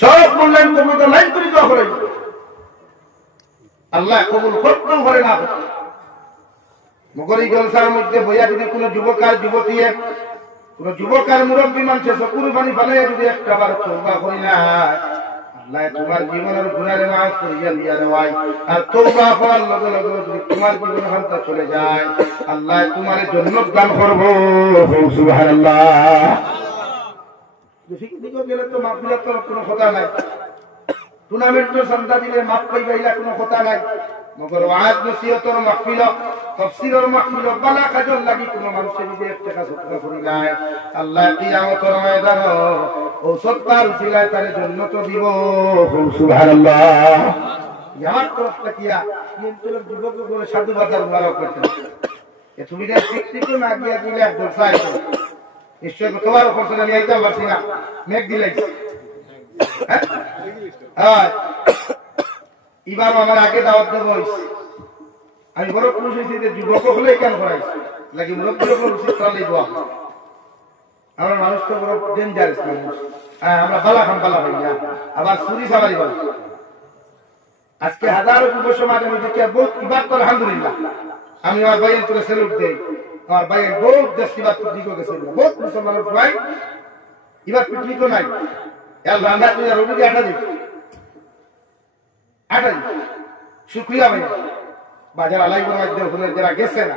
সব মূল্যায়ন করবো লাইন করে দেওয়া করে আল্লাহ কবুল করতেও করে না। মগর এই জলসার মধ্যে বইয়া যদি কোন যুবক আর যুবতী কোন যুবক আর মুরব্বী মানুষের চকুর পানি ফেলে যদি একটা বার তওবা করি না, আল্লাহ তোমার জীবনের গুনাহে মাফ করিয়া দিয়া দেওয়াই। আর তওবা করার লগে লগে যদি তোমার জীবন হালকা চলে যায়, আল্লাহ তোমার জান্নাত দান করব। সুবহানাল্লাহ। দিকে গেলে তো মাফিরাতের কোনো কথা নাই, টুর্নামেন্টের সন্ধ্যা দিলে মাফ পাইবাইলা কোনো কথা নাই। মগর ওয়াজ নসিহতর মাহফিল তাফসীরের মাহফিল বালা কাজল লাগি কোন মানুষের যদি একটা কাজ করি যায়, আল্লাহ কিয়ামতের ময়দান ও সত্তার উসিলায় তার জান্নাত দিব। সুবহানাল্লাহ। আমার তরফ থেকে কিন্তু যুবক বলে সাধু বাজার মুবারক করতে এ তুমি না শিক্ষিত না গিয়া দিলে একদম সাই নিশ্চয় তোমার উপর আমি আইতে পারছি না, মেঘ দিলাই। হ্যাঁ ইমাম আমার আগে দাওয়াত দেবো, আমি বড় পুরুষ হয়েছি যে যুবক হলে কেন করাই লাগে মুরব্বীর উপর উচিত করালেই দোয়া। আমরা মানুষ তো বড় ডেঞ্জারাস মানুষ। হ্যাঁ আমরা বালা খান বালা ভাই না, আবার চুরি সাবারি বল। আজকে হাজারো যুব সমাজ আমি দেখি বহুত ইবাদ তো আলহামদুলিল্লাহ। আমি আমার ভাইয়ের তোরে সেলুট দেই, আমার ভাইয়ের বহুত দেশ ইবাদ তো দিকে গেছে, বহুত মুসলমানের ভাই ইবাদ পৃথিবী তো নাই। এর রান্না তুই আর রবি আটা দিই আটাই শুক্রিয়া ভাই বাজার আলাই করে যারা গেছে না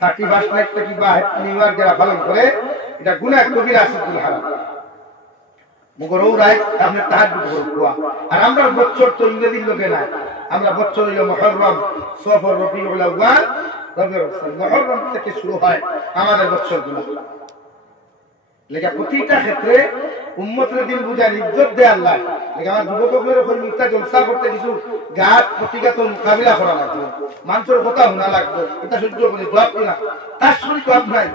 31 নাইটটা কি বা নিউ ইয়ার যারা পালন করে এটা গুনাহ কবিরা আসিকুল হারাম মগর ও রাইট আপনি তাহাজ্জুদ করবা। আর আমরা বছর তো ইংরেজির লোকে না, আমরা বছর হইল মুহররম, সফর, রবিউল আউয়াল, রবিউল আউয়াল, মুহররম থেকে শুরু হয় আমাদের বছরগুলো। লেখা প্রতিটা ক্ষেত্রে উম্মতের দিন বুঝার ইজ্জত দেয় আল্লাহ। আমার যুবকদের ওপর মিথ্যা জলসা করতে কিছু গাছ প্রতিঘাত মোকাবিলা করা লাগবে, মানুষের কথা শোনা লাগবে, এটা সহ্য করে জবাব কিনা তার শরীর জবাব নাই।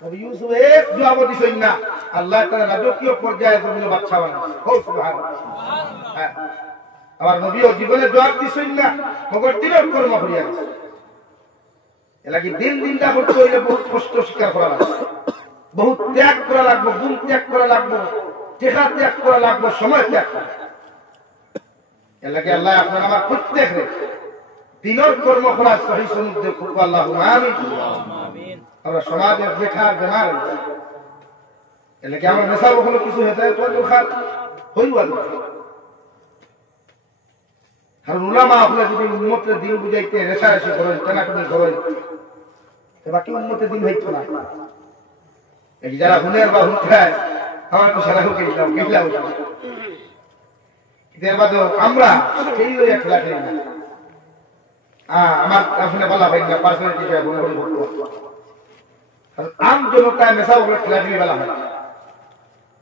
তবে ইউসুফ এক জবাব দিছেন না, আল্লাহ তাআলা রাজকীয় পর্যায়ে জমিনে বাদশা বানালেন। সুবহানাল্লাহ। আবার নবীও জীবনে জবাব দিছেন না, মগর দিনের কর্ম করিয়া গেছে। এলাকি দিন দিনটা করতে হইলে বহুত কষ্ট স্বীকার করা লাগবে, বহুত ত্যাগ করা লাগবে, গুণ ত্যাগ করা লাগবে, টেকা ত্যাগ করা লাগবে, সময় ত্যাগ করা। এর লাগে আল্লাহ আপনার আমার প্রত্যেক দিনের কর্ম করার সহি সমুদ্রে করবো। আল্লাহ আমিন। আমরা সমাজে বেকার বেমার এর লাগে আমার নেশা কখনো কিছু হয়েছে কারণ উলামা আপনার যদি উন্মতের দিন বুঝাইতে রেশারেশি করেন, টানাটানি করেন, বাকি উন্মতের দিন হইতো না। যারা হুনের বা হুন খায় আমার তো সারা হোক গেলাম আমরা সেই খেলা খেলি না। আমার আসলে বলা হয় না পার্সোনালিটি আম জনতায় মেশা ওগুলো খেলা খেলি বলা হয়।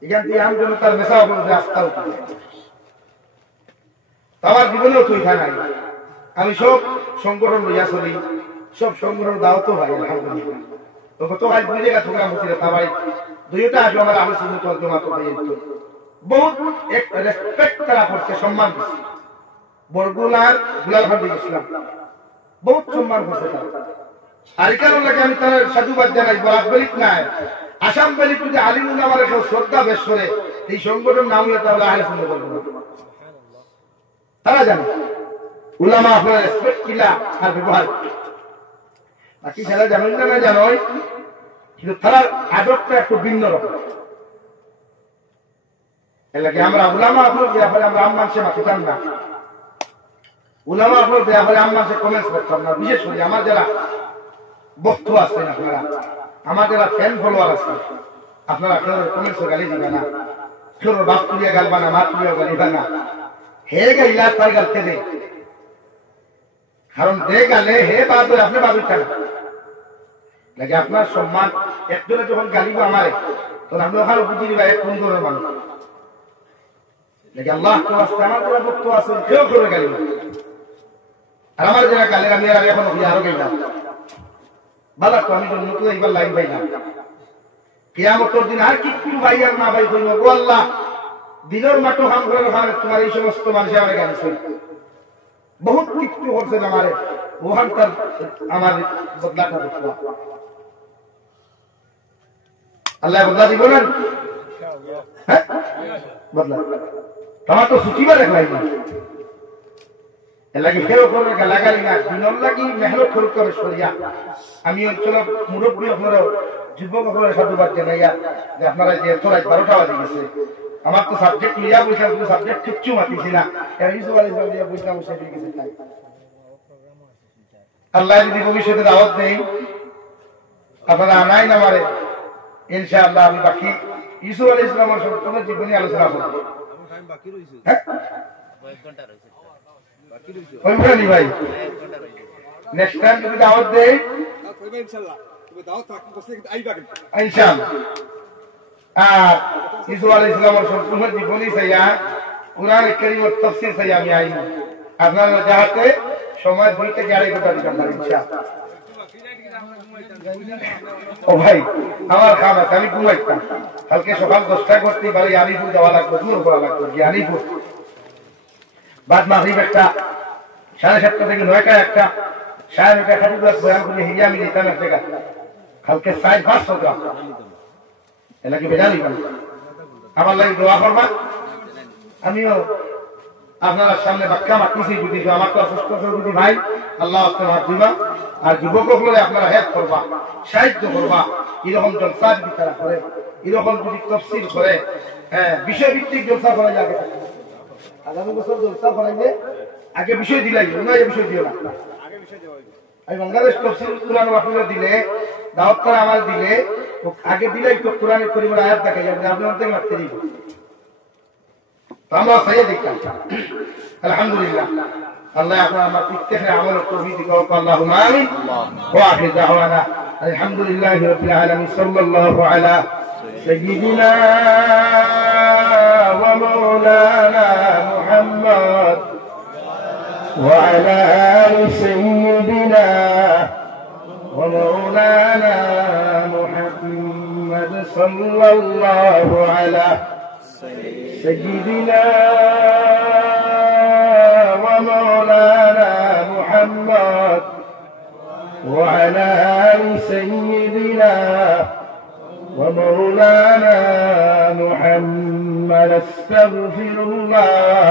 এখান থেকে আম জনতার মেশা ওগুলো রাস্তা উঠে আমার জীবনেও তুই নাই। আমি সব সংগঠন লইয়া চলি, সব সংগঠন দাওয়াতও হয় আলহামদুলিল্লাহ। তো আজ বুঝে গেছে প্রোগ্রাম হচ্ছিল তাই দুইটা আসবে আমার আলোচনা বহুত রেসপেক্ট তারা করছে, সম্মান দিচ্ছে। বরগুলার গুলাল ভান্ডি ইসলাম বহুত সম্মান করছে তারা। আর এখানে লাগে আমি তার সাধুবাদ জানাই। বরাক বেলিক নাই, আসাম বেলিক যদি আলিমুল আমার কেউ শ্রদ্ধা বেশ করে এই সংগঠন নাম হয়ে তাহলে আহলে সুন্নাত ওয়াল জামাত তারা জানে উলামা আপনার রেসপেক্ট কিলা আর ব্যবহার। বাকি যারা জানেন না জানোই, কিন্তু তারা আদবটা একটু ভিন্ন রকম। এর লাগে আমরা উলামা আপনার ব্যাপারে আমরা আম মানুষে মাতিতাম না, উলামা আপনার ব্যাপারে আম মানুষে কমেন্টস করতাম না। বিশেষ করে আমার যারা বক্তব্য আছেন, আপনারা আমার যারা ফ্যান ফলোয়ার আছে, আপনারা আপনার কমেন্টস গালি দিবে না, কেউ বাপ তুলিয়া গালবা না, মা তুলিয়া গালিবা না। হে গাইলা তার গালতে দে, কারণ দে গালে হে বাদ আপনি বাবু থাকেন লাগে আপনার সম্মান। একজনে যখন গালিব আমারে তখন আপনি ওখানে বুঝি দিবা এক কোন ধরনের মানুষ লাগে। আল্লাহ আমার যারা বক্তব্য আছে কেউ করে গালিব, আর আমার যারা গালের আমি আর এখন আরো গাইলাম বালা তো আমি নতুন এইবার লাইন পাইলাম। কিয়ামতের দিন আর কি ভাই আর না ভাই কইব, ও আল্লাহ দিনের মাঠো হাম করে তোমার এই সমস্ত মানুষ আমার গালিছে, বহুত কিছু করছেন আমারে, ওখানকার আমার বদলাটা দেখবা আল্লাহ বদলা দিব না, হ্যাঁ বদলা তোমার তো ছুটিবা দেখলাই না এলাকি ফেরো করবে গালাগালি না দিনর লাগি মেহনত করতে হবে সরিয়া আমি অঞ্চলের মুরব্বী আপনারা যুবক আপনারা সাধুবাদ জানাইয়া যে আপনারা যে এত রাত 12টা বাজে গেছে আমার তো সাবজেক্ট লইয়া বলছিলাম কিন্তু সাবজেক্ট কিচ্ছু মাতিছি না ইউসুফ আলাইহিস সালাম দিয়া বলছিলাম সে ঠিক আছে তাই আল্লাহ যদি ভবিষ্যতে দাওয়াত দেই আপনারা আনাই না মারে ইনশাআল্লাহ আমি বাকি ইউসুফ আলাইহিস সালামের সম্পূর্ণ জীবনী আলোচনা করব বাকি রইছে কয়েক ঘন্টা রইছে বাকি রইছে কইবানি ভাই নেক্সট টাইম যদি দাওয়াত দেই কইবা ইনশাআল্লাহ তুমি দাওয়াত থাকি বসে আইবা ইনশাআল্লাহ আর ইউসুফ আলাইহিস সালামের সম্পূর্ণ জীবনী চাইয়া কুরআন কারীমের তাফসীর চাইয়া আমি আইব আপনারা যাহাতে সময় 2 থেকে 2.5 ঘন্টা দিবেন ইনশাআল্লাহ ও ভাই আমার কাম আছে আমি ঘুমাইতাম কালকে সকাল 10টায় করতে পারি আলিপুর যাওয়া লাগবে দূর করা লাগবে আলিপুর বাদ মাগরিব একটা 7:30 থেকে 9টা একটা 9:30 খাদিবাস বয়ান করে হিয়া আমি নিতাম এক জায়গা কালকে 5:30 হবে এলাকি বেজালি আমার লাগি দোয়া করবা আমিও আপনার সামনে বাক্কা মাতিছি যদি আমার তো অসুস্থ যদি ভাই আল্লাহ আপনার হাত দিবা আর যুবকগুলো আপনারা হেল্প করবা সাহায্য করবা এরকম জলসা যদি তারা করে এরকম যদি তফসিল করে হ্যাঁ বিষয়ভিত্তিক জলসা করা যাবে আগামী বছর জলসা করাইলে আগে বিষয় দিলাই না এই বিষয় দিও না আমি বাংলাদেশ তফসিল কোরআন আপনারা দিলে দাওয়াত করে আমার দিলে আগে দিলে তো কোরআনের পরিবার আয়াত দেখা যাবে আপনি অর্ধেক মারতে দিব আমরা সাইয়ে দেখতাম আলহামদুলিল্লাহ আল্লাহ আপনার আমার প্রত্যেকের আমল ও তৌফিক দিক আল্লাহুম্মা আমিন ওয়া আখির দাওয়ানা আলহামদুলিল্লাহি রাব্বিল আলামিন সাল্লাল্লাহু আলা সাইয়্যিদিনা ওয়া মাওলানা মুহাম্মদ ওয়া আলা আলি সাইয়্যিদিনা ওয়া মাওলানা মুহাম্মদ সাল্লাল্লাহু আলা سيدنا ومولانا محمد وعلى آل سيدنا ومولانا محمد استغفر الله